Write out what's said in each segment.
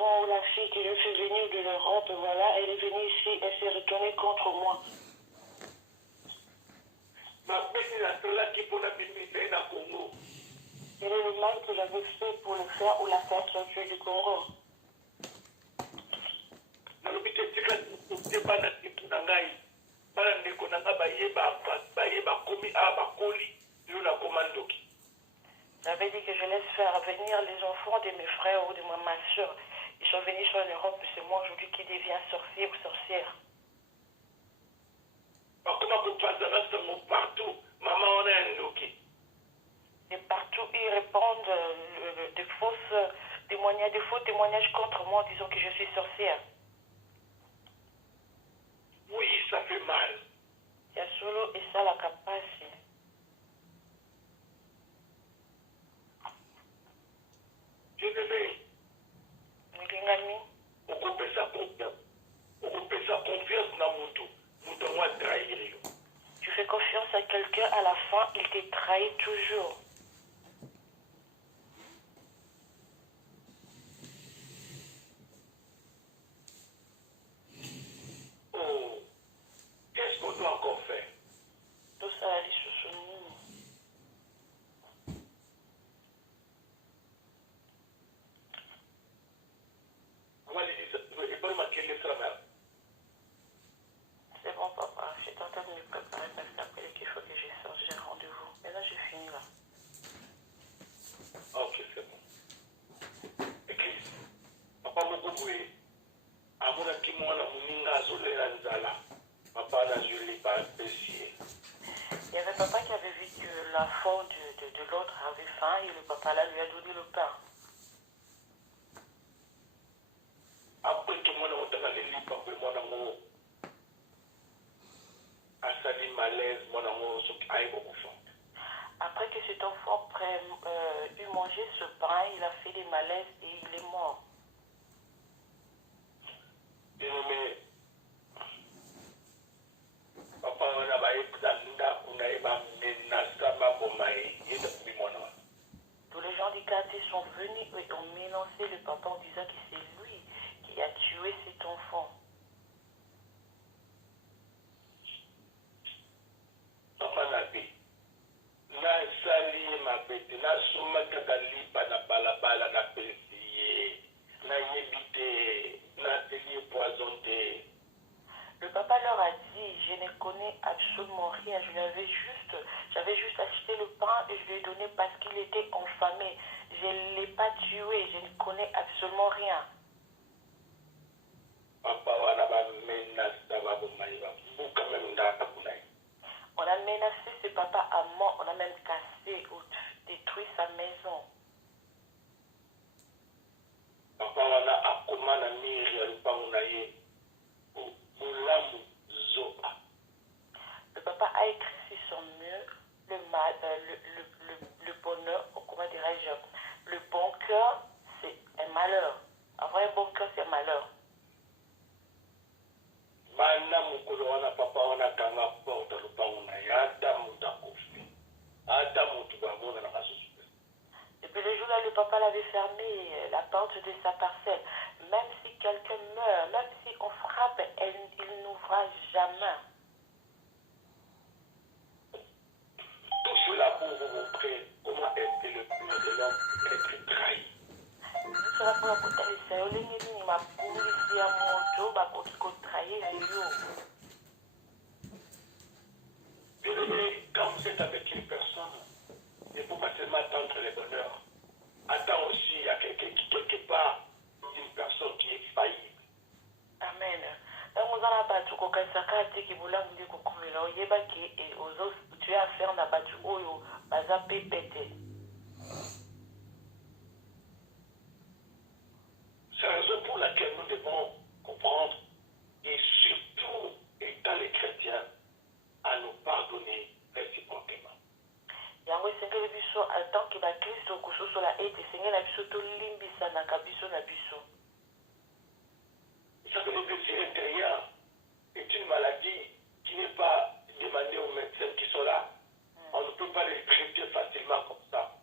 l'enfant ou la fille que je fais venir de l'Europe, voilà, elle est venue ici, elle s'est retournée contre moi. Quel est le mal que j'avais fait pour le faire ou la faire sortir du Congo? J'avais dit que je laisse faire venir les enfants de mes frères ou de ma soeur. Ils sont venus sur l'Europe, c'est moi aujourd'hui qui deviens sorcier ou sorcière. Et partout, ils répondent de faux témoignages contre moi, disant que je suis sorcière. Oui, ça fait mal. Il y a solo et ça la capacité. Bien-aimé, occuper sa confiance dans mon dos. Nous devons trahir. Tu fais confiance à quelqu'un, à la fin, il te trahit toujours. Oh, qu'est-ce qu'on doit encore faire? Tout ça, la liste sur nous. C'est bon, papa. Je suis en train de me préparer parce qu'après, il faut que je sorte. J'ai un rendez-vous. Mais là, j'ai fini là. Ok, c'est bon. Église, papa Mokoboui, à mon aki mwana muninga zolela nzala. Papa n'a joli pas apprécié. Il y avait papa qui avait vu que l'enfant de l'autre avait faim et le papa là lui a donné le pain. Après que moi, on t'a allé lire papa, moi, on a sali malaise, moi, on a eu beaucoup de faim. Après que cet enfant eut mangé ce pain, il a fait des malaises et il est mort. Bien-aimé, papa, on a eu Tous les gens du quartier sont venus et ont menacé le papa en disant que c'est lui qui a tué cet enfant. Papa n'a dit, na sali ma bête, na soma kaka lipa na balabala na pesiye, na yebite, na teli poisonné. Le papa leur a dit, je ne connais absolument rien, j'avais juste acheté le pain et je lui ai donné parce qu'il était enfamé. Je ne l'ai pas tué, je ne connais absolument rien. Papa wana ba menasa ba bomaïba, buka même ndaka kunai. On a menacé ce papa à mort, on a même cassé ou détruit sa maison. Papa wana akoma na miri ya lupango na ye, mulamu zoba. Le papa a écrit sur son mur le mal, le bonheur, comment dirais-je, le bon cœur, c'est un malheur. Un vrai bon cœur, c'est un malheur. Bana mukolo wana papa wana kanga porta lupango na ye, ata mutu akufi, ata mutu bamona na masusu. Depuis le jour-là, le papa l'avait fermé la porte de sa parcelle. Même si quelqu'un meurt, même si on frappe, il n'ouvrira jamais. Tout cela pour vous montrer comment est le pur de l'homme être trahi. Tout cela pour raconter ça. Au lieu de ma police à mon job, à côté de trahir, Bien-aimé, quand vous êtes avec une personne, il ne faut pas seulement attendre le bonheur. Attends aussi, il y a quelqu'un qui, quelque part, une personne qui est faillible. Amen. Donc, vous en avez tout cas, ça a qui vous l'a dit que vous avez et aux autres, tu as affaire à battu oyo, baza pépété. C'est la raison pour laquelle nous devons comprendre et surtout, étant les chrétiens, à nous pardonner réciproquement. Yango esengeli biso tant que bakristo kososola ete esengeli na biso tolimbisanaka biso na biso. Ça que le blessure intérieure est une maladie qui n'est pas demandée aux médecins qui sont là. On ne peut pas les traiter facilement comme ça.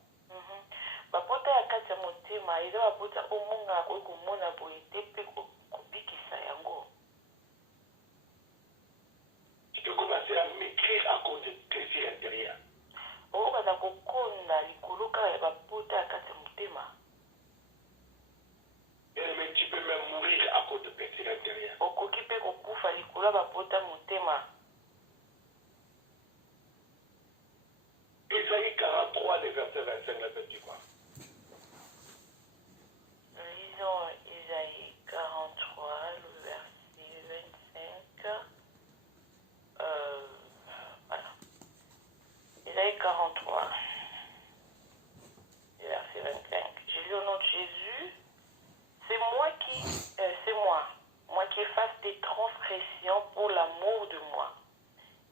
Bapota ya kati ya motema eza bapota omongo nga akoki komona boye te mpe kobikisa yango. Tu peux commencer à m'écrire à cause de plaisir intérieur. Okokaza kokonda likolo kaka ya bapota ya kati ya motema. Mais tu peux même mourir à cause de plaisir intérieur. Okoki mpe kokufa likolo ya bapota motema. Isaïe 43, le verset 25, là, tu quoi? Lisons Isaïe 43, le verset 25. Voilà. Isaïe 43, le verset 25. Je lis au nom de Jésus. C'est moi qui efface tes transgressions pour l'amour de moi.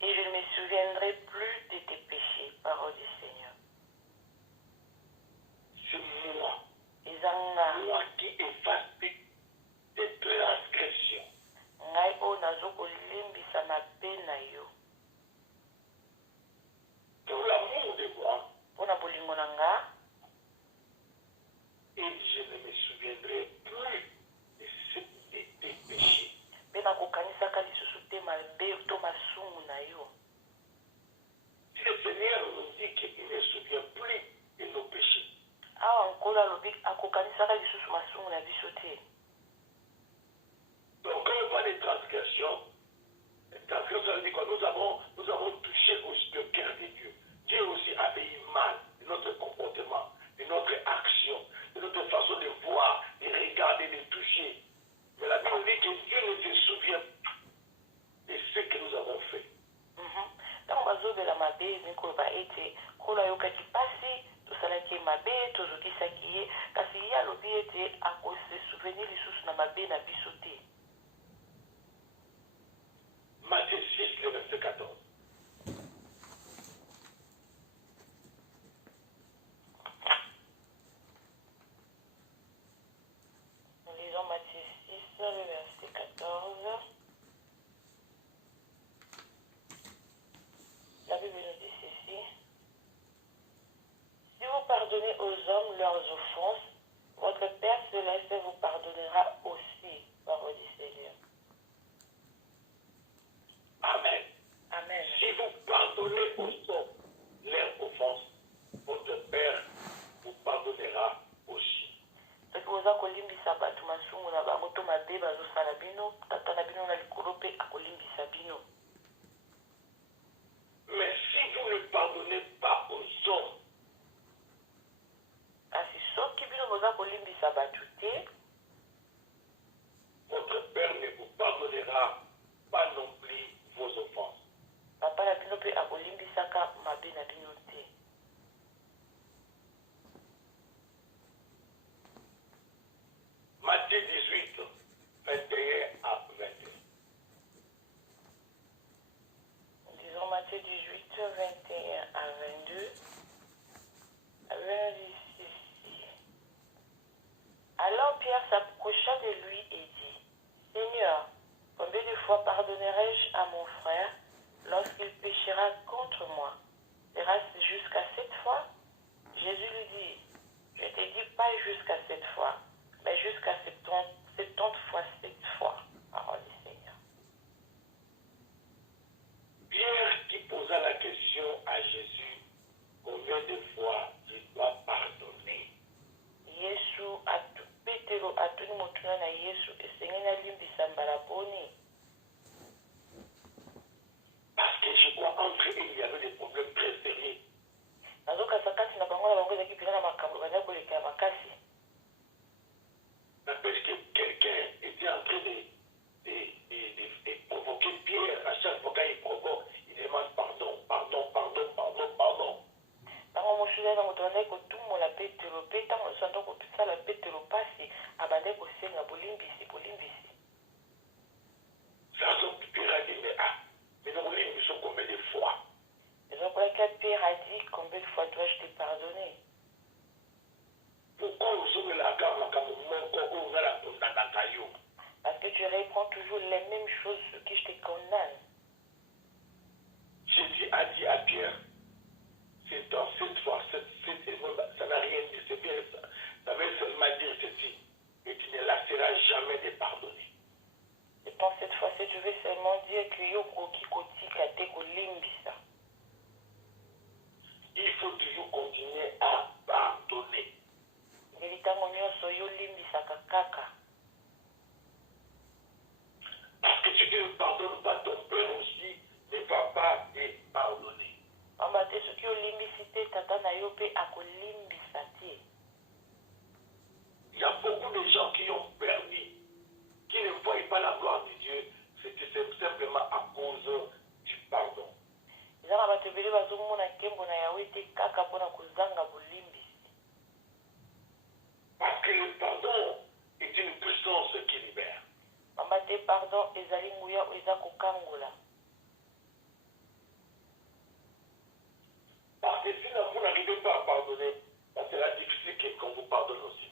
Et je ne me souviendrai plus de tes péchés, parole du Seigneur. C'est moi. Moi qui efface tes transgressions. Ngai o nazoko limbisa mabe na yo. Pour l'amour de moi. Pona bolingo na nga. Et je ne me souviendrai plus de tes péchés. Mpe nakokanisaka lisusu te mabe to masumu na yo. Le Seigneur nous dit qu'il ne se souvient plus de nos péchés. Awa nkolo alobi akokanisaka lisusu masumu na biso te. Donc quand on parle de transgression, ça veut dire que nous avons touché aussi le cœur de Dieu. Dieu aussi a eu mal de notre comportement, de notre action, de notre façon de voir, de regarder, de toucher. Mais la Bible dit que Dieu ne se souvient de ce que nous avons fait. Ntango bazobela mabe mikoloba ete nkolo ayokaki pasi tosalaki mabe tozokisaki ye kasi ye alobi ete akose souvenir lisusu na mabe na biso te. Matthieu 6, le verset 14. Nous lisons Matthieu 6, le verset 14. La Bible nous dit ceci. Si vous pardonnez aux hommes leurs offenses, votre Père Céleste vous pardonnera aussi, parole du Seigneur. Amen. Amen. Si vous pardonnez aux hommes leurs offenses, votre Père vous pardonnera aussi. Soki oza kolimbisa bato masumu na bango to mabe bazosala bino, tata na bino na likolo mpe akolimbisa bino. Mais si vous ne pardonnez pas aux hommes, kasi soki bino boza kolimbisa bato te, votre Père ne vous pardonnera pas non plus vos offenses. papa na bino mpe akolimbisaka mabe na bino te. Matthieu 18, 21 à 22. Disons Matthieu 18, 21 à 22. La Bible dit ceci. Alors Pierre s'approcha de lui et dit, Seigneur, combien de fois pardonnerai-je à mon frère lorsqu'il péchera contre moi? Sera-ce jusqu'à 7 fois? Jésus lui dit, je te dis pas jusqu'à 7 fois, mais jusqu'à 70 fois 7 fois. Parole du Seigneur. Pierre qui posa la question à Jésus, combien de fois tu dois pardonner? Yesu Petero atuni motuna na Yesu esengeli alimbisa mbala boni. Parce que je crois entre eux, il y avait des problèmes très sérieux. Nazokasa kati na bango na bango ezalaki mpena na makambo banda koleka ya makasi. N'empêche que quelqu'un était en train de provoquer Pierre. À chaque fois qu'il provoque, il demande pardon, pardon, pardon, pardon, pardon. Ntango mosusu aza moto bandaki kotumbola Petero mpe ntango mosusu anda kosala Petero mpasi abandaki kosenga bolimbisi bolimbisi. Ça, son Pierre a dit, mais nous, ils sont combien de fois? Ezokolaki Pierre a dit combien de fois dois-je te pardonner? Pourquoi nous sommes là quand on a la condamnation? Parce que tu reprends toujours les mêmes choses sur qui je te condamne. Jésus a dit à Pierre, c'est dans cette fois, ça n'a rien dit, c'est bien ça. Ça veut seulement dire ceci, que yo pe akolimbisa te. Il y a beaucoup de gens qui ont perdu, qui ne voient pas la gloire de Dieu. C'était simplement à cause du pardon. Eza na bato ebele bazomona nkembo na yawe te kaka mpona kozanga bolimbisi. Parce que le pardon est une puissance qui libère. Pamba te pardon ezali nguya oyo eza kokangola. Parce que si vous n'arrivez pas à pardonner, ça sera difficile qu'on vous pardonne aussi.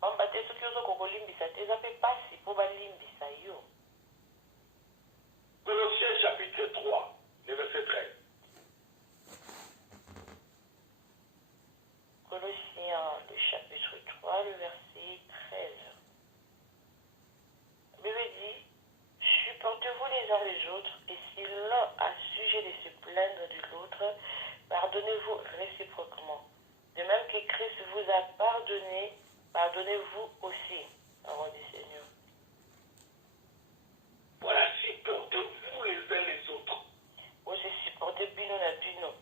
Pamba te soki ozoko kolimbisa te eza mpe pasi mpo balimbisa yo. Colossiens chapitre 3, le verset 13. Colossiens, le chapitre 3, le verset 13. La Bible dit, supportez-vous les uns les autres, et si l'un a sujet de se plaindre de l'autre, pardonnez-vous réciproquement. De même que Christ vous a pardonné, pardonnez-vous aussi. Parole du Seigneur. Voilà, supportez-vous les uns les autres. Vous se supportez bino na bino.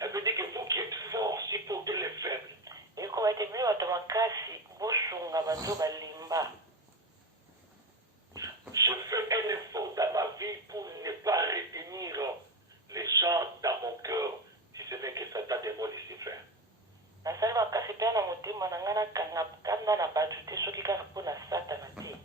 Ça veut dire que vous qui êtes forts, supportez les faibles. Et comme a été bino bato makasi, bosunga bato balimba. Je fais un effort dans ma vie pour ne pas retenir les gens dans mon cœur, si ce n'est que Satan démon Lucifer. Nasali makasi mpe na motema na ngai nakanga kanda na bato te soki kaka mpona satana te.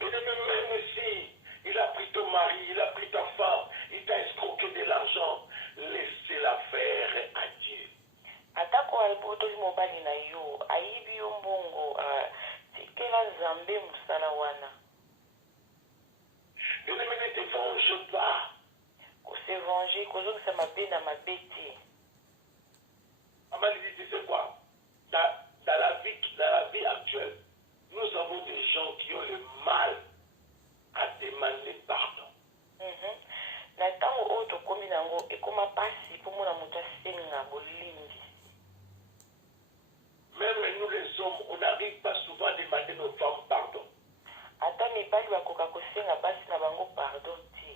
Mais même si il a pris ton mari, il a pris ta femme, il t'a escroqué de l'argent, laissez-la faire à Dieu. Atako alibotoki mobali na yo ayibi yo mbongo tikela nzambe mosala wana. Ne te venge pas. Kosevenger kozongisa mabe na mabe te. Maman dit, tu sais quoi? Dans la vie actuelle, nous avons des gens qui ont le mal à demander pardon. Na ntango oyo tokomi nango ekoma pasi mpo mona moto asenga bolimbisi. Même nous les hommes, on n'arrive pas souvent à demander nos femmes pardon. Ata mibali bakoka kosenga basi na bango pardon te.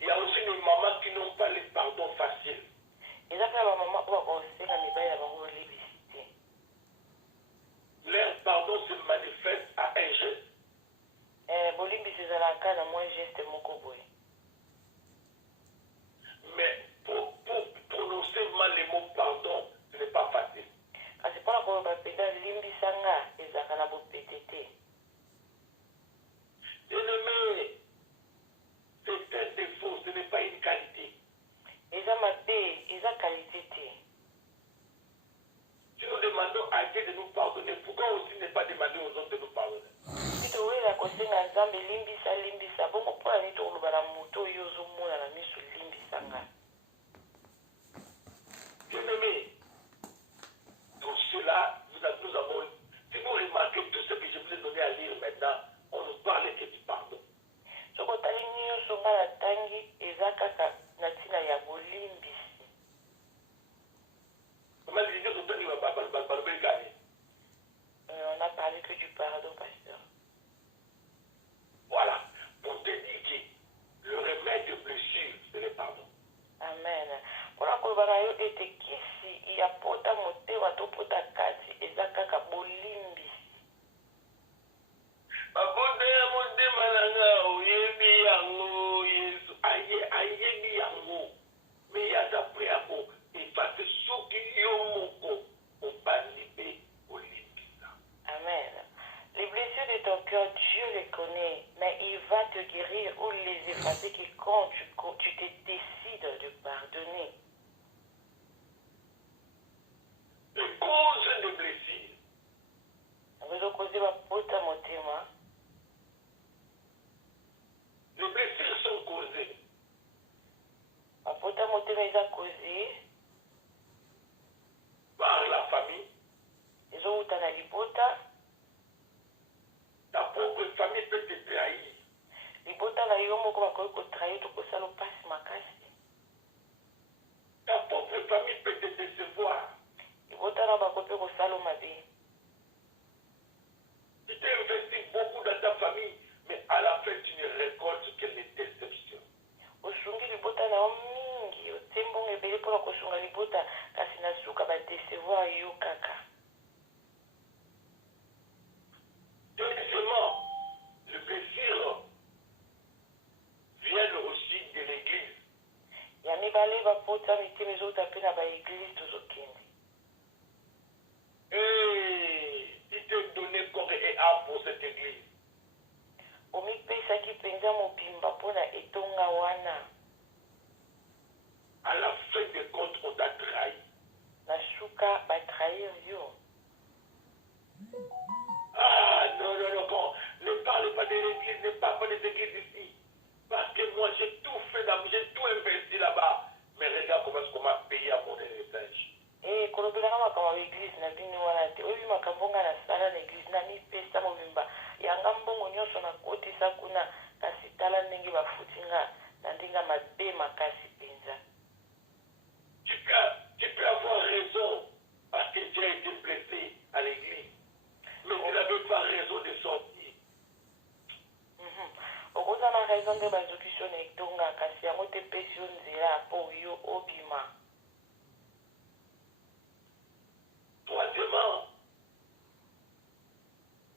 Il y a aussi des mamans qui n'ont pas le pardon facile. Eza mpe na bamama oyo bakosenga mibali na bango bolimbisi te. Leur pardon se manifeste à un geste. Bolimbisi ezalaka na mwa geste moko boye. Mais pour prononcer mal les mots pardon, ce n'est pas facile. Kasi mpona koloba mpenza limbisanga ezalaka na bopete te. Bien-aimé, c'est un défaut, ce n'est pas une qualité. Eza mabe, eza qualité te. Si nous demandons à Dieu de nous pardonner, pourquoi aussi ne pas demander aux autres de nous pardonner? Si towela kosenga nzambe limbisa bongo mpona nini tokoloba na moto oyo ozomona na miso limbisanga. Bien-aimé, pour cela, nous avons, si vous remarquez tout ce que je vous ai donné à lire maintenant, on ne parle que du pardon. Soko tali nyonso nga na tangi eza kaka na ntina ya bolimbisi. On a parlé que du pardon, pasteur. Voilà, pour te dire que le remède de blessure, c'est le pardon. Amen. Mpona koloba na yo ete kisi ya pota motema to pota kati eza kaka bolimbisi. Bakonde ya motema na nga oyebi yango Yesu ayebi yango me yaza pre yako efase soki yo moko obandi mpe olimbisa. Amen. Les blessures de ton cœur, Dieu les connaît, mais il va te guérir ou les effacer que quand tu te décides de pardonner. Les causes de blessure. Les blessures sont causées par la famille. Ta propre famille peut te trahir. Ta propre famille peut te décevoir. Tu t'es investi beaucoup dans ta famille, mais à la fin tu ne récoltes que les déceptions. bapota mitema ezotapena na baeglise tozokende. Tu t'es donné corps et âme pour cette église. Omipesaki mpenza mobimba mpona etonga wana. À la fin des comptes, on t'a trahi. Na suka batrahir yo. Ah non, ne parle pas de l'église, ne parle pas des églises ici. Parce que moi, j'ai tout fait, j'ai tout investi là-bas. Mais regarde comment payer à mon héritage. Kolobelaka makambo ya église na bino wana te. Oyebi makambo nga nasala na église na mipesa mobimba. Yanga mbongo nyonso nakotisa kuna kasi tala ndenge bafuti nga na ndenge mabe makasi mpenza. Tu peux avoir raison parce que tu as été blessé à l'église. Mais tu n'avais pas raison de sortir. Okoza na raison nde bazokisi na etonga kasi yango te pesi yo nzela mpo yo obima. Troisièmement,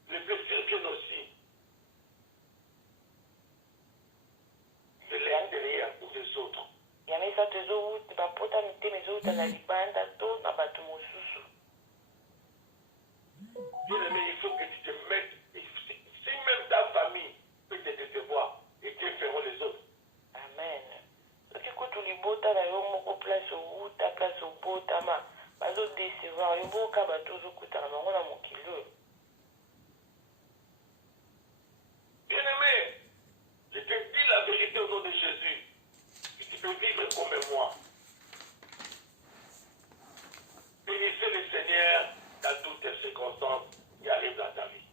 les blessures viennent aussi de l'intérieur ou des autres. Yamesa tozowuta bapota mitema ezowuta na libanda to na bato mosusu. Bien-aimé, il faut que tu te mettes, si même ta famille peut te décevoir, et que feront les autres. Amen. Soki kutu libota na yo moko place owuta place obotama bazodecevoir yo boka bato ozokutana bango na mokili oyo. Bien-aimé, je te dis la vérité au nom de Jésus. Que tu peux vivre comme moi. Bénissez le Seigneur dans toutes les circonstances qui arrivent dans ta vie.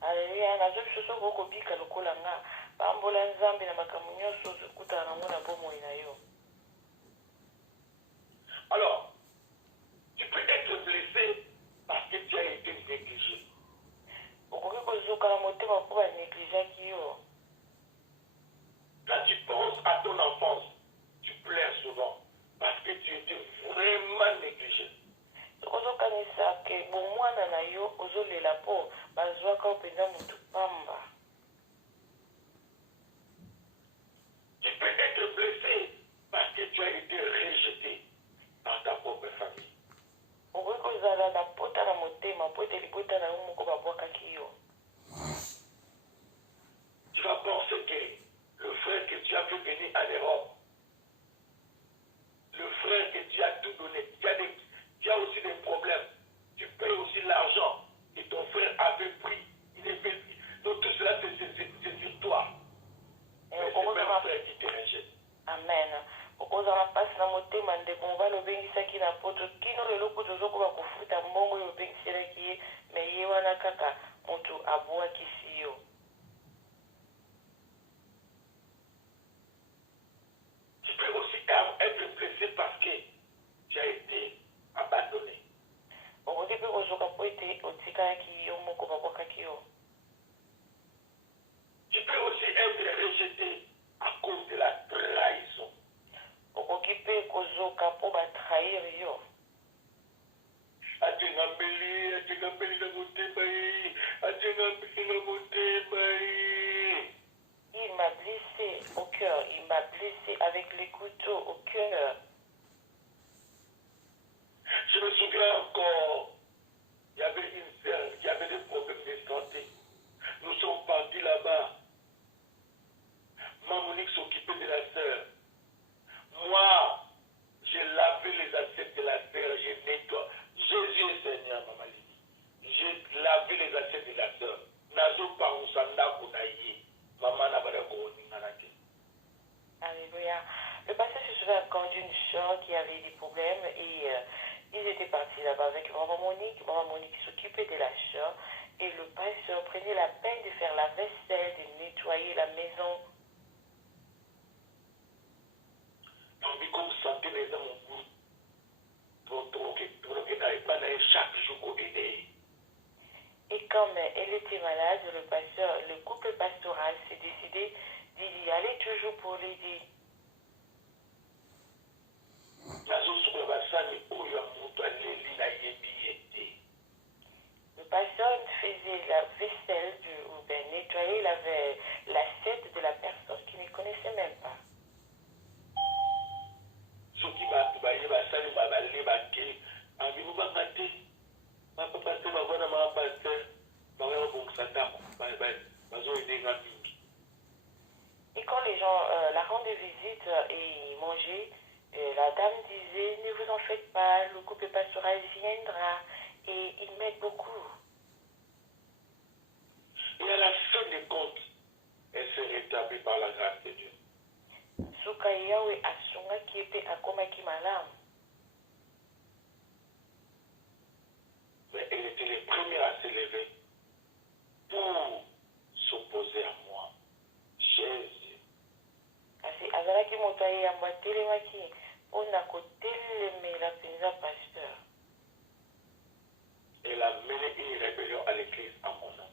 Alléluia. Nazo biso soko okobika lokola nga bambola nzambe na makambo nyonso ozokutana nango na bomoi na yo. Alors, tu peux être blessé parce que tu as été négligé. Okoki kozoka na motema mpo banegligeaki yo. Quand tu penses à ton enfance, tu pleures souvent parce que tu étais vraiment négligé. Ozokanisa ke bomwana na yo ozolela mpo bazwaka yo mpenza motu pamba. Tu peux être blessé parce que tu as été rejeté par ta propre famille. Okoki kozala na pota na motema mpo ete libota na yo moko babwakaki yo. Tu vas penser que le frère que tu as fait venir en Europe, le frère que tu as tout donné, tu as aussi des problèmes. Tu payes aussi l'argent que ton frère avait pris. Il est payé. Donc tout cela, c'est sur toi. Mais c'est le même frère qui te rejette. Amen. Okozala mpasi na motema ndeko mobali obengisaki na poto kino lelo kutu ozokoba kofuta mbongo oyo obengiselaki ye me ye wana kaka moto abwakisi yo. Tu peux aussi être blessé parce que tu as été abandonné. Okoki mpe kozoka mpo ete otikalaki yo moko babwakaki yo. Tu peux aussi être rejeté à cause de la trahison. Okoki mpe kozoka mpo batrahir yo. Atengambeli na motema ye. Atengambeli na motema ye. Il m'a blessé au cœur, il m'a blessé avec les couteaux au cœur. Je me souviens encore, il y avait une sœur qui avait des problèmes de santé. Nous sommes partis là-bas. Monique s'occupait de la sœur. Moi, j'ai lavé les assiettes de la sœur, j'ai nettoyé. Jésus est Seigneur, maman Lydie. J'ai lavé les assiettes de la sœur. Nazo Paousanda Kounaïe. Maman Nabada Kouninganake. Alléluia. Le pasteur se souvient encore d'une sœur qui avait des problèmes et ils étaient partis là-bas avec maman Monique qui s'occupait de la sœur et le pasteur prenait la peine de faire la vaisselle, de nettoyer la maison. Donc, comme santé les gens ont goût, donc n'arrive pas à chaque jour aider. Et comme elle était malade, le couple pastoral s'est décidé d'y aller toujours pour l'aider. Le pasteur faisait la vaisselle ou bien nettoyait l'assiette de la personne qui ne connaissait même pas. Je n'en faites pas, le couple pastoral viendra et il m'aide beaucoup. Et à la fin des comptes, elle s'est rétablie par la grâce de Dieu. Suka yawe asungaki ete akomaki malamu. Mais elle était les premières à se lever pour s'opposer à moi. Jésus. Kasi azalaki moto ayeyambo atelemaki mpona kotelemela mpenza pasteur. Elle a mené une rébellion à l'église en mon nom.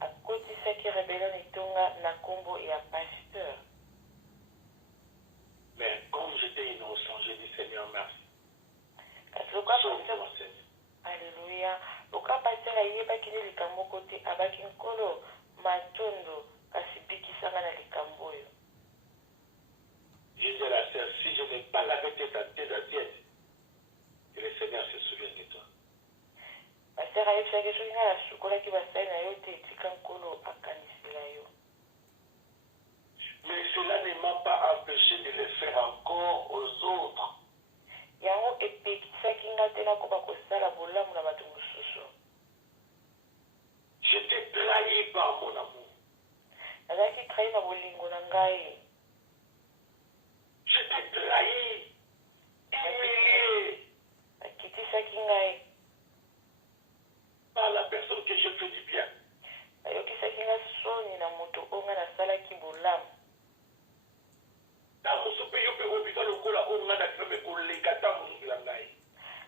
Akotisaki rebellion etonga na kombo ya pasteur. Mais comme j'étais innocent, j'ai dit Seigneur merci. Kasi loka Sauve-moi, pasteur, Seigneur. alléluia, loka pasteur ayebaki nde likambo moko te abaki nkolo matondo kasi bikisanga na likambo oyo. Je dis à la sœur, si je n'ai pas lavé tes assiettes, que le Seigneur se souvienne de toi. Pasteur ayebisaki soki ngai nasukolaki basali na yo te etika nkolo akanisela yo. Mais cela ne m'a pas empêché de le faire encore aux autres. Yango epekisaki ngai te nakoba kosala bolamu na bato mosusu. J'étais trahi par mon amour. Nazalaki trahi na bolingo na ngai. J'étais trahi, humilié Bakitisaki ngai. par la personne que je fais du bien. Bayokisaki ngai soni na moto oyo ngai nasalaki bolamu.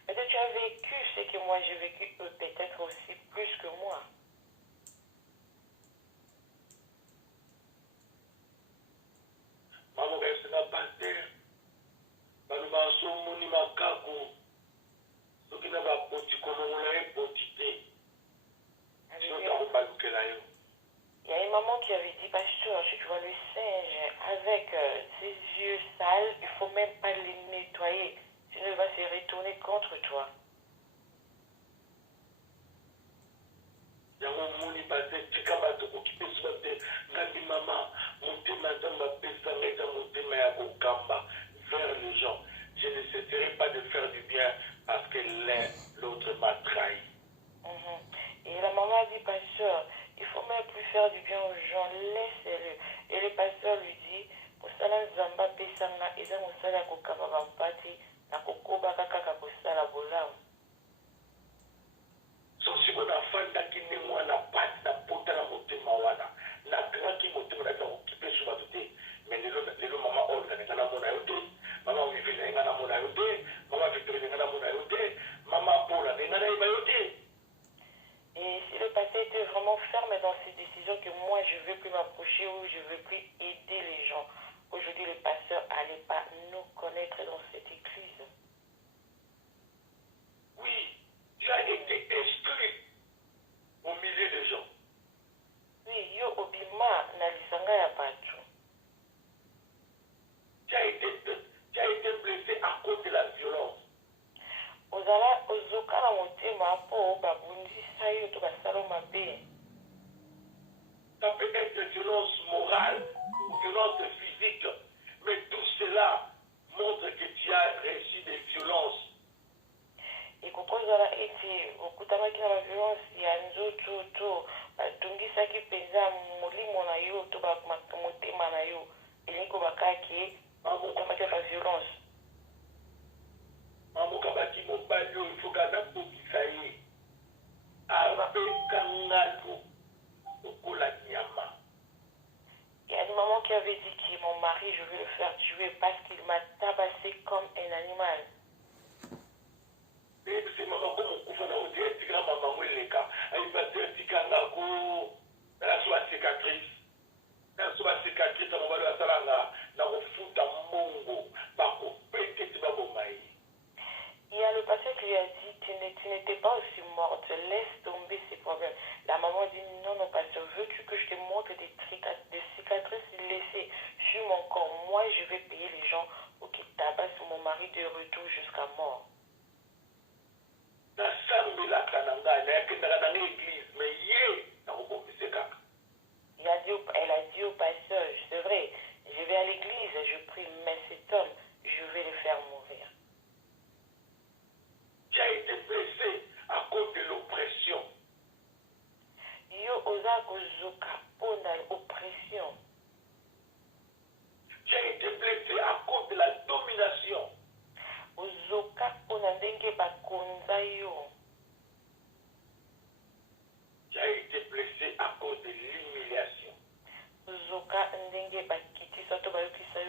Peut-être tu as vécu ce que moi j'ai vécu, eux peut-être aussi plus que moi. Il y a une maman qui avait dit, pasteur, si tu vois le singe avec ses yeux sales, il ne faut même pas les nettoyer, sinon il va se retourner contre toi. Vers les gens. Je ne cesserai pas de faire du bien parce que l'un, l'autre m'a trahi. Et la maman a dit, pasteur, il ne faut même plus faire du bien aux gens, laissez-le. Et le pasteur lui dit, Mosala Zamba Pesanga, Eza Mosala Kokaba Bampati, Nakokoba Kaka Kosala Bolamu. So si on a fait d'akine moi na pat na pota na motema wana na grand qui motema na occupé sur ma tête mais le maman on na na mona yote maman vivi na na mona yote maman Victorine na na mona yote maman Paula na na iba yote. Et si le passé était vraiment ferme dans ses décisions que moi je ne veux plus m'approcher ou je ne veux plus aider les gens, aujourd'hui le pasteur n'allait pas nous connaître dans cette église. Oui, tu as été exclu au milieu des gens. Oui, yo obima na lisanga ya batu. Tu as été blessé à cause de la violence. Ozala ozoka na motema po babundisa yo to basalo mabe. Ça peut être violence morale, violence physique, mais tout cela montre que tu as reçu des violences. Ekokozala ete okutamaki na baviolence ya nzoto to batungisaki mpenza molimo na yo to motema na yo elingi kobakaki okutamaki na baviolence. Mamuka baki mobali oyo ifoka nakokisa ye apekanga yo lokola nyama. Il y a une maman qui avait dit que mon mari, je vais le faire tuer parce qu'il m'a tabassé comme un animal. C'est maman comme on couvre dans le diète, maman moueleka. Elle va dire tikangako, la soit cicatrice. La soit cicatrice, on va le salanga, na refuta mongo, par kopete tiba bomaï. Il y a le passé qui lui a dit, tu n'étais pas aussi morte, laisse tomber ces problèmes. La maman dit, non, non, pasteur, veux-tu que je te montre des cicatrices laissées sur mon corps? Moi, je vais payer les gens pour qu'ils tabassent mon mari de retour jusqu'à mort. Elle a dit au pasteur, c'est vrai, je vais à l'église, je prie, mais cet homme, je vais le faire mourir.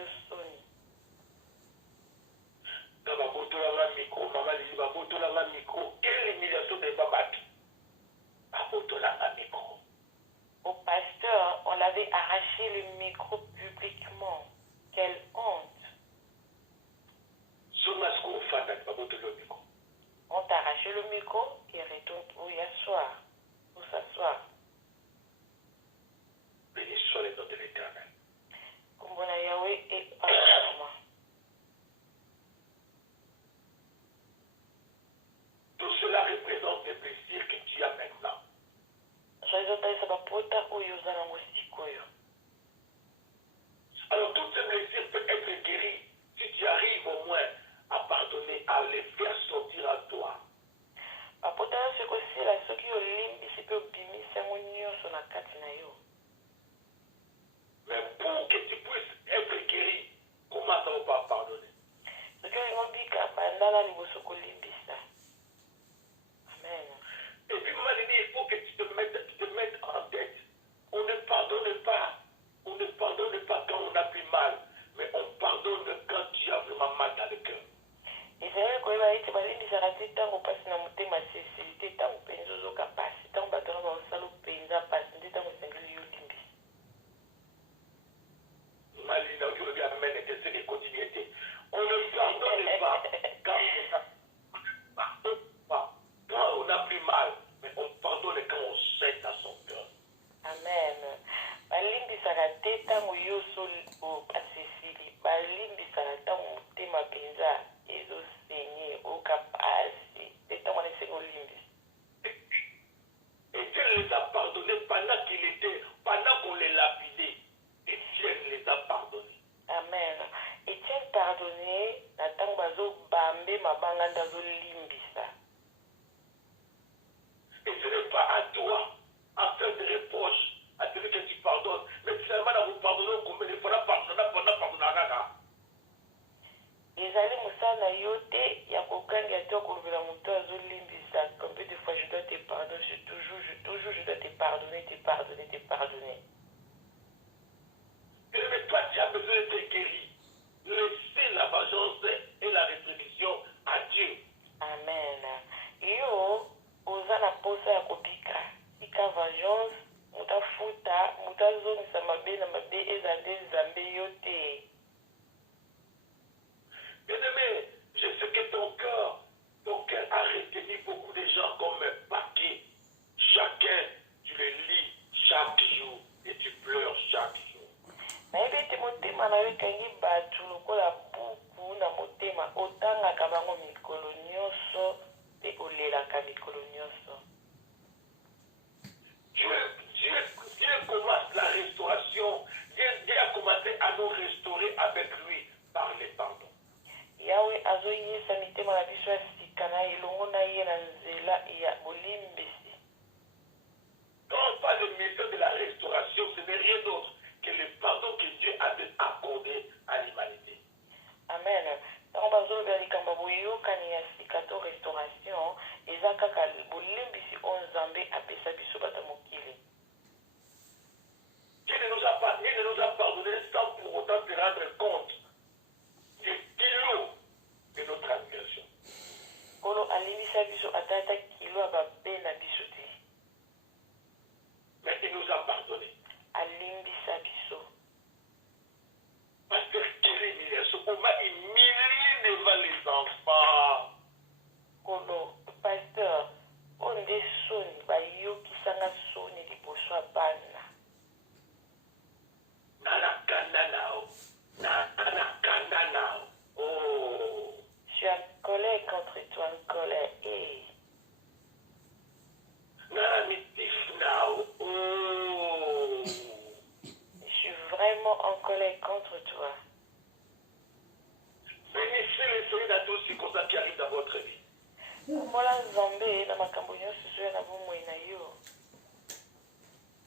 yo soni. Dans ma moto, la micro, maman dit, ma moto, la micro, quelle humiliation de Babaki. Ma moto, la micro. Au pasteur, on l'avait arraché le micro publiquement. Quelle honte. On t'a arraché le micro et retourne pour y asseoir, pour s'asseoir. Béni soit le nom de l'Éternel. Kumbona Yahweh est avec moi. Tout cela représente les plaisirs que tu as maintenant. Alors tous ces plaisirs peuvent être guéris si tu arrives au moins à pardonner, à les faire sortir à toi. Mais pour que tu puisses être guéri, commence par pardonner. Amen. Et puis, maman dit, il faut que tu te mettes en tête. On ne pardonne pas quand on a plus mal, mais on pardonne quand tu as vraiment mal dans le cœur. Malina, aujourd'hui, amène et c'est des continuités. On ne pardonne pas quand on a plus mal, mais on pardonne quand on sait dans son cœur. Amen. Balimbisaka te ntango nyonso asesili balimbisaka ntango motema mpenza ezosenye oyoka pasi te ntango wana esengi olimbisa. Et Dieu les a pardonnés pendant qu'on les lapidait. Et Dieu les a pardonnés. Amen. Etienne pardonné na ntango bazobambe mabanga nde azolimbisa. Et ce n'est pas à toi à faire des reproches à celui que tu pardonnes. Mais finalement, vous pardonnez combien de fois pardonner. ezali mosala na yo te ya kokangi te kolobela moto azolimbisa. Combien de fois je dois te pardonner, toujours je dois te pardonner. Mais toi, tu as besoin d'être guéri. Laissez la vengeance et la rétribution à Dieu. Amen. Yo oza na posa ya kobika tika vengeance moto afuta moto azongisa mabe na mabe eza nde nzambe yo te. Bien-aimé, je sais que ton cœur a retenu beaucoup de gens comme paquet. Chacun, tu le lis chaque jour et tu pleures chaque jour. nayebi ete motema na yo ekangi bato lokola buku na motema otangaka bango mikolo nyonso mpe olelaka mikolo nyonso. Dieu commence la restauration. Dieu a commencé à nous restaurer avec lui par les pardons. yawe azoyisa mitema na biso ya sika na elongo na ye na nzela ya bolimbisi. Quand on parle de méthode de la restauration, ce n'est rien d'autre que le pardon que Dieu a accordé à l'humanité. Amen. Ntango bazolobela likambo boyokani ya sika to restauration eza kaka bolimbisi oyo nzambe apesa biso bato mokili. Dieu ne nous a pardonné sans pour autant se rendre compte du kilo de nos transgressions. Kolo alimbisa biso atata kilo ya babe na biso te. Mais il nous a pardonné. Alimbisa biso. Parce que quelle humiliation. On m'a humilié devant les enfants. Kolo pasteur onde soni bayokisanga soni liboso ya bana. Oh. Je suis en colère contre toi, en colère. Hey. Oh. Je suis vraiment en colère contre toi. Bénissez le Seigneur dans toutes circonstances qui arrivent dans votre vie. Mola nzambe na makambo nyonso ezoya na bomoi na yo.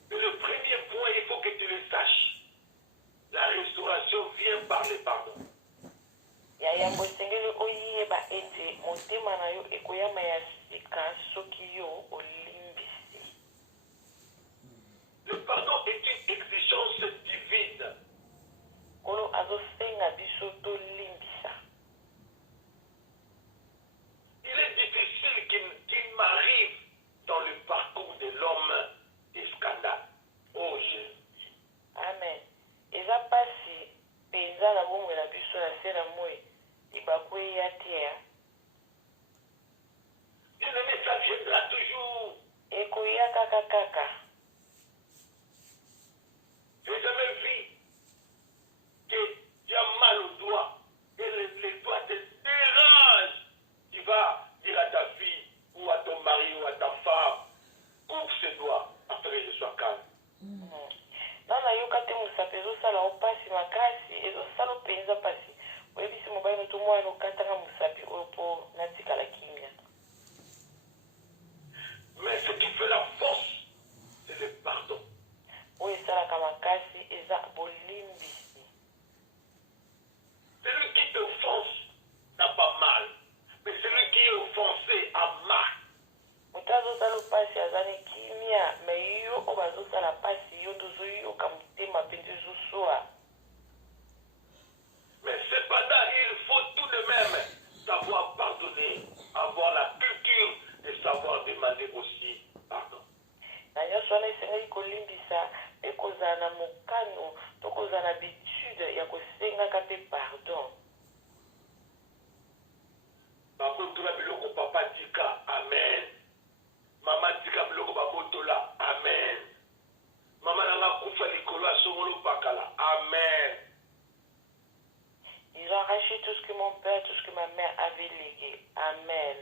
Le premier point, il faut que tu le saches. La restauration vient par le pardon. Ya yambo esengeli oyeba ete motema na yo ekoyama ya sika soki yo olimbisi. Le pardon est une exigence divine. Kolo azosenga terre. Bien-aimé, ça viendra toujours. Et koya kaka. J'ai jamais vu que tu as mal au doigt et les doigts te dérangent. Tu vas dire à ta fille ou à ton mari ou à ta femme, coupe ses doigts afin que je sois calme. Nana yoka te musape ezosala opasi makasi ezosala openza pasi oyebisi mobali no tomwana okatanga musapi oyo mpo natikala kimia. Mais ce qui fait la force, c'est le pardon. Oyo esalaka makasi eza bolimbisi. Celui qui t'offense n'a pas mal, mais celui qui est offensé a mal. Moto azosala opasi aza ne kimia me yo oyo bazosala pasi yo tozoyoka motema mpenza ezosoa. Mais cependant, il faut tout de même savoir pardonner, avoir la culture et savoir demander aussi pardon. Na nyonso wana esengeli kolimbisa mpe kozala na mokano to kozala na habitude ya kosengaka mpe pardon. Babotola biloko papa tika, amen. Mama tika biloko babotola, amen. Mama nanga kufa likolo asongolo pakala, amen. Ils ont arraché tout ce que mon père, tout ce que ma mère avait légué. Amen.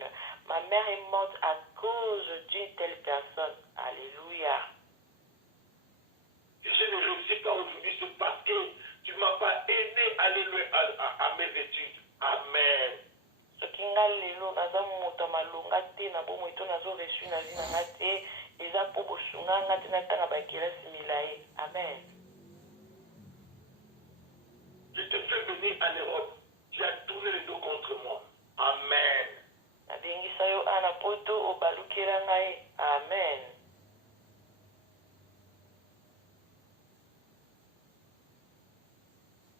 Ma mère est morte à cause d'une telle personne. Alléluia. Si je ne réussis pas aujourd'hui, c'est parce que tu ne m'as pas aidé à aller à mes études. Amen. soki nga lelo naza moto malonga te na bomoi to nazo reçu na vie na nga te eza mpo bosunga nga te natanga bakelasi milayi. Amen. Je te fais venir en Europe. Tu as tourné le dos contre moi. Amen. nabengisa yo ana poto obalukela ngai. Amen.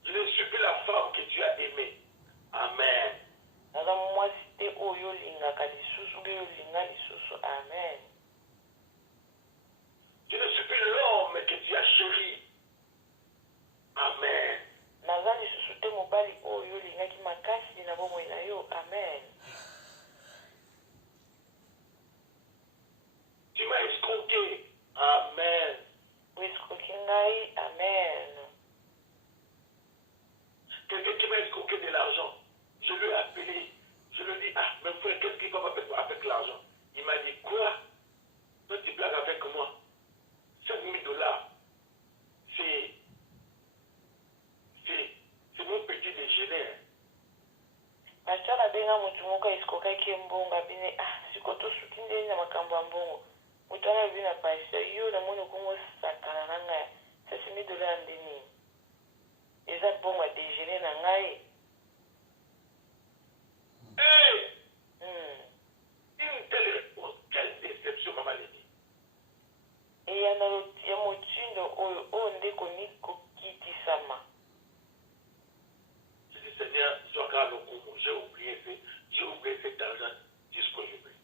Je ne suis plus la femme que tu as aimée. Amen. naza mwasi te oyo olingaka lisusu mpe olinga lisusu. Amen. Je ne suis plus l'homme que tu as chéri. Amen. naza lisusu te mobali oyo olingaki makasi na bomoi na yo. Amen. Tu m'as escroqué. Amen. oesikoki ngai. Amen. Quelqu'un qui m'a escroqué de l'argent, je lui ai appelé. Je lui ai dit, ah, mon frère, qu'est-ce qu'il va faire avec l'argent? Il m'a dit, quoi? Toi, tu blagues avec moi. 5 000 $. C'est mon petit déjeuner. bato nabenga motu moko esikokaki mbongo abine siko tosuki ndeni na makambo ya mbongo moto wana abi na pasi yo namoni okongosakana na ngai $5 000 ndeni eza mbongo ya déjeuner na ngai. Hey! Une telle réponse, quelle déception, maman l'a dit. eyana ya motindo oyo nde kokitisama. Je dis, Seigneur, sois grave au coup, j'ai oublié cet argent jusqu'aujourd'hui.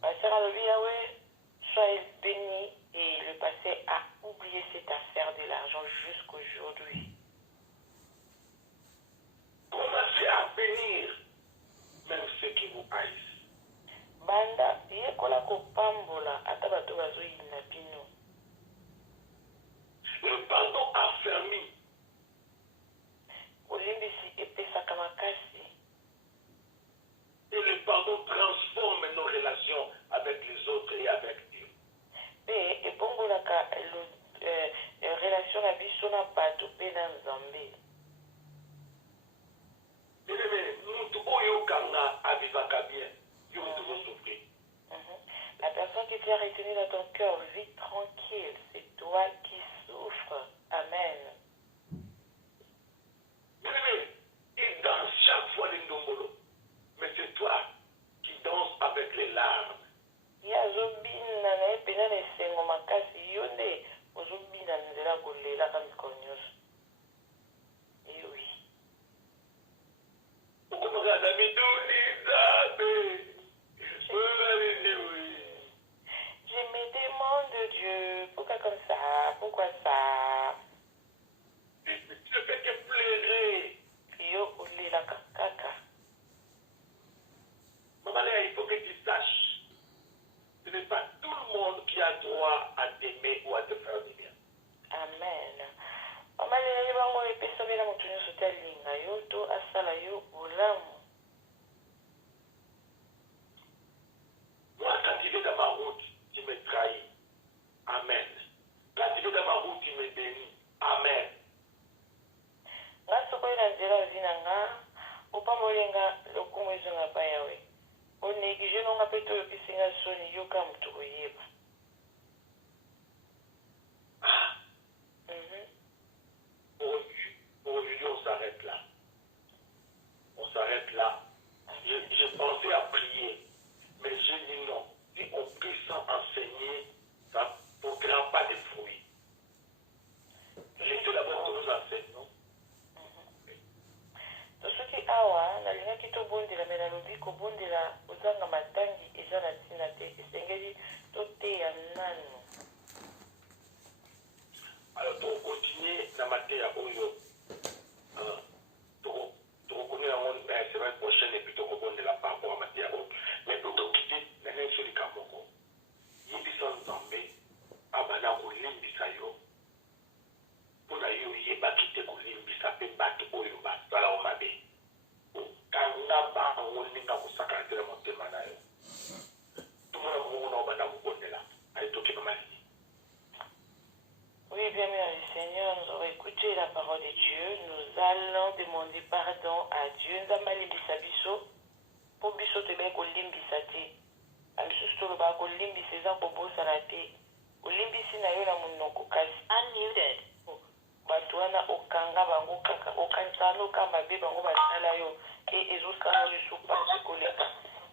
Pasteur alobi yawe sois béni et le pasteur a oublié cette affaire de l'argent jusqu'aujourd'hui. senga lokumu ezonga pa yawe onéglige nonga mpe toyokisinga soni yoka moto koyeba. Aujourd'hui, on s'arrête là. On s'arrête là. J'ai pensé à prier, mais j'ai dit non. Si on prie sans enseigner, ça ne portera pas de fruits. Laissez d'abord que nous enseignons. Tosoki awa nalingaki tobondela me nalobi kobondela ozanga matangi eza na ntina te esengeli toteya nanu. Alors pour continuer na mateya oyo tokokoni yango semaine prochaine et puis tokobondela par rapport à mateya oyo mais tokokite nana esolika moko yebisa nzambe abanda kolimbisa yo mpona yo oyebaki te kolimbisa mpe bato oyo basala o mabe okanga bango ndinga kosakana te na motema na yo tomona mongo na obanda kobondela ayetokema malini. Oui, bien, merci Seigneur, nous avons écouté la parole de Dieu. Nous allons demander pardon à Dieu. Nous allons limbisa biso. Pour biso te be ko limbisa te. Amisusu to ba ko limbisa eza ko bosana te. Olimbisi na yo na munoko kasi. Unmuted. Bato wana okanga bango kaka okansana okamba be bango basala yo. Et ezosala lisusu pasi koleka.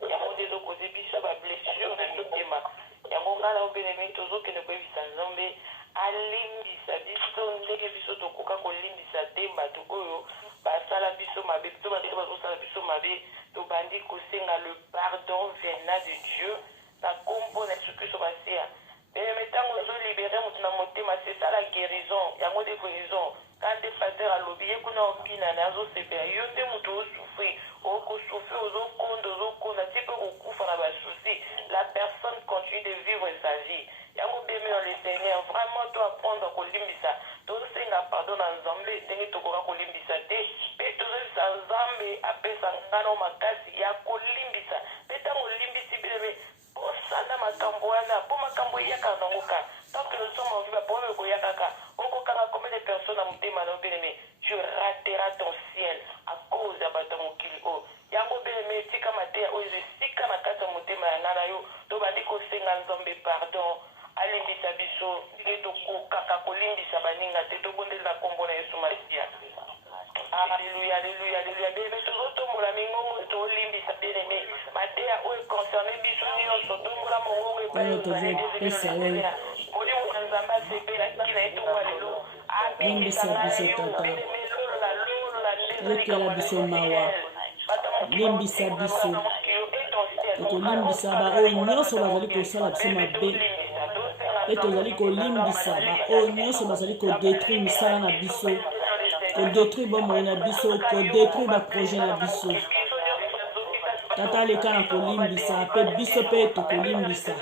Yango ndezo koze biso ba blessure na mitema. Yango ngala obelemi tozokende koyebisa Nzambe alimbisa biso ndenge biso tokoka kolimbisa te bato oyo basala biso mabe to bato bazosala biso mabe tobandi kosenga le pardon venant de Dieu na kombo na Yesu Kristo baseya mais ntango ozolibere moto na motema c'est ça la guérison yango de guérison quand le pasteur alobi ye kuna opina na azosepela yo nde moto osouffrir okosouffrir ozokonda ti mpe kokufa na basusi la personne continue de vivre sa vie. Yango bémir le Seigneur, vraiment toi apprendre à kolimbisa. Tout senga pardon na Nzambe, ndenge tokoka kolimbisa te. Pe tozalisa Nzambe apesa ngano makasi ya kolimbisa. Pe tango limbisi bileme osala makambo wana, po makambo yaka nangoka. Tant que nous sommes en vie, ba problème ko yakaka. Oko kaka combien de personnes à mutema na bileme, tu rateras ton ciel à cause ya bato mokili o. Yango bileme tika matea oyo sika na kata mutema ya ngana yo, to bandi ko senga Nzambe pardon. Alimbisa biso ndenge tokokaka kolimbisa baninga te tobondela kombo na Yesu Masiya. Alléluia, alléluia, alléluia. Bébé tozotombola mingongo tolimbisa bien-aimé. Mateya oyo concerne biso nyonso tombola mongongo epai tozopesa yo molimo na Nzambe asepelaki na ye tongo lelo limbisa biso tata yokela biso mawa limbisa biso tokolimbisa baoyo nyonso bazali kosala biso mabe et tozali kolimbisa baoyo nyonso bazali kodétruire misala na biso kodétruire bomoi na biso kodétruire baprojet na biso tata aleka na kolimbisa mpe biso mpe tokolimbisa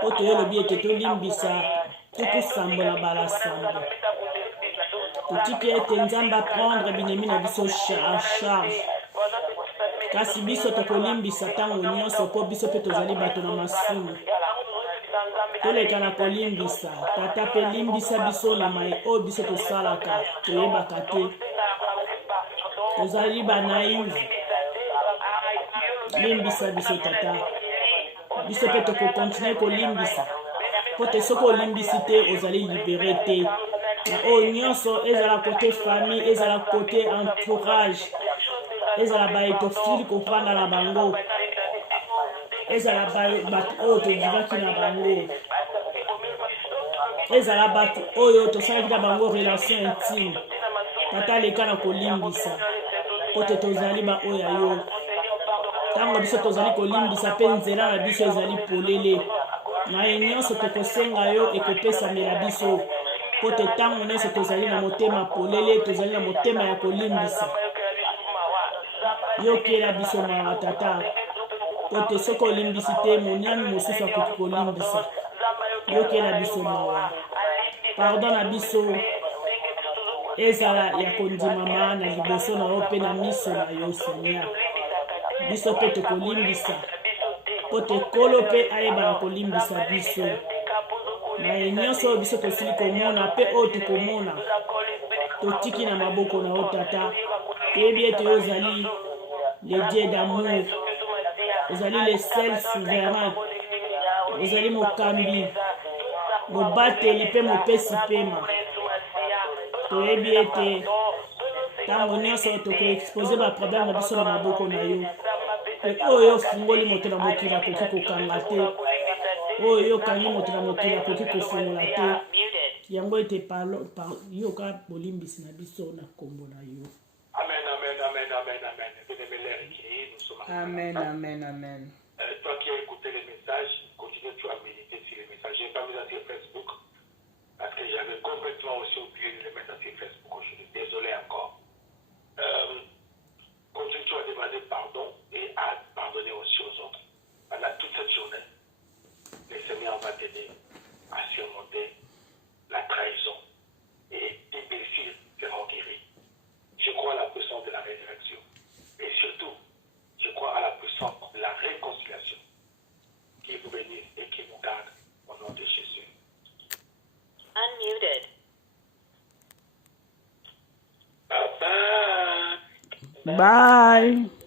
po toyelobi ete tolimbisa tokosambola balasambo totiki ete Nzambe aprendre binemi na biso en charge kasi biso tokolimbisa ntango nyonso mpo biso mpe tozali bato na masumu toleka na kolimbisa tata mpe limbisa biso na mai oyo biso tosalaka toyebaka te tozali banaive limbisa biso tata biso mpe tokokontinue kolimbisa mpo te soki olimbisi te ozali libere te na oyo nyonso ezala kote famille ezala kote entourage ezala baetofili kofanda na bango ezala bato oyo tovivaki na bango ezala bato oyo tosalaki na bango relation intime tata aleka na kolimbisa po te tozali baoyo ya yo ntango biso tozali kolimbisa mpe nzela na biso ezali polele na ye nyonso tokosenga yo ekopesamela biso po te ntango nyonso tozali na motema polele tozali na motema ya kolimbisa yokela biso mawa tata po te soki olimbisi te moniani mosusu akoki kolimbisa yokela biso mawa pardon na biso ezala ya kondimama na liboso na yo mpe na miso na yo Seigneur biso mpe tokolimbisa po te Nkolo mpe ayebana kolimbisa biso na ye nyonso oyo biso tosili komona mpe oyo tokomona totiki na maboko na yo tata toyebi ete ozali le Dieu d'amour. Vous allez le seul souverain. Vous allez mokambi. Mobateli pe mopesi pema. Toyebi ete ntango nyonso tokoexpose baproblème na biso na maboko na yo. Pe oyo ofungoli moto na mokili akoki kokanga te. Oyo okangi moto na mokili akoki kofungola te. Yango ete yo ka bolimbisi na biso na kombo na yo. Amen, amen, amen, amen, amen. Amen, amen, amen. Toi qui as écouté les messages, continue tu à méditer sur les messages. Je n'ai pas mis ça sur Facebook parce que j'avais complètement aussi oublié de les mettre sur Facebook aujourd'hui. Désolé encore. Continue tu à demander pardon et à pardonner aussi aux autres. Pendant toute cette journée, le Seigneur va t'aider à surmonter la trahison et tes blessures seront guéries. Je crois à la puissance de la résurrection. Et surtout, je crois à la puissance de la réconciliation qui vous bénisse et qui vous garde au nom de Jésus. Unmuted. Bye bye. Bye.